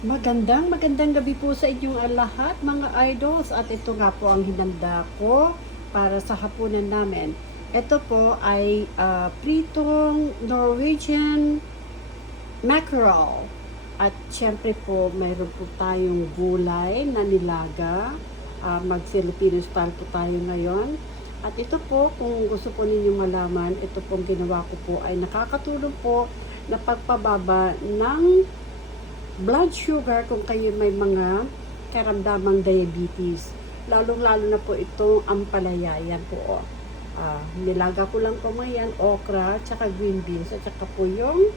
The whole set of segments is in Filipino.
Magandang gabi po sa inyong lahat mga idols, at ito nga po ang hinanda ko para sa hapunan namin. Ito po ay pritong Norwegian mackerel, at syempre po mayroon po tayong gulay na nilaga. Mag Filipino style po tayo ngayon. At ito po, kung gusto po ninyong malaman, ito pong ginawa ko po ay nakakatulong po na pagpababa ng blood sugar kung kayo may mga karamdamang diabetes. Lalong-lalo na po itong ampalaya. Yan po. Nilaga ko lang po ngayon, okra, tsaka green beans, at tsaka po yung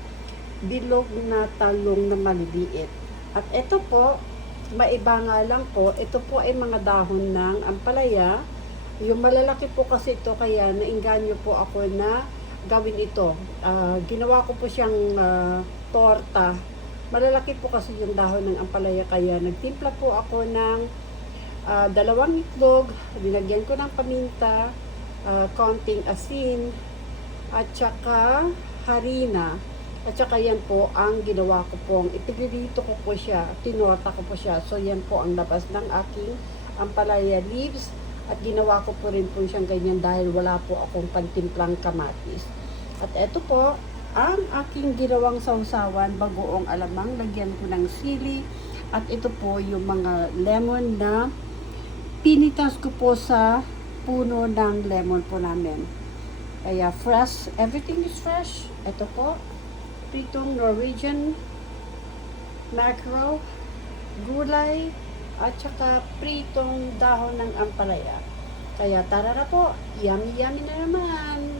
bilog na talong na maliliit. At ito po, maiba nga lang po, ito po ay mga dahon ng ampalaya. Yung malalaki po kasi ito, kaya nainganyo po ako na gawin ito. Ginawa ko po siyang torta. Malalaki po kasi yung dahon ng ampalaya, kaya nagtimpla po ako ng 2 itlog, dinagyan ko ng paminta, konting asin, at saka harina. At saka yan po ang ginawa ko pong, ipinirito ko po siya, tinorta ko po siya. So yan po ang labas ng aking ampalaya leaves. At ginawa ko po rin po siyang ganyan dahil wala po akong pantimplang kamatis. At eto po, ang aking ginawang sausawan, bagoong alamang, lagyan ko ng sili. At ito po yung mga lemon na pinitas ko po sa puno ng lemon po namin. Kaya fresh, everything is fresh. Ito po, pritong Norwegian mackerel, gulay, at saka pritong dahon ng ampalaya. Kaya tara na po, yummy yummy na naman!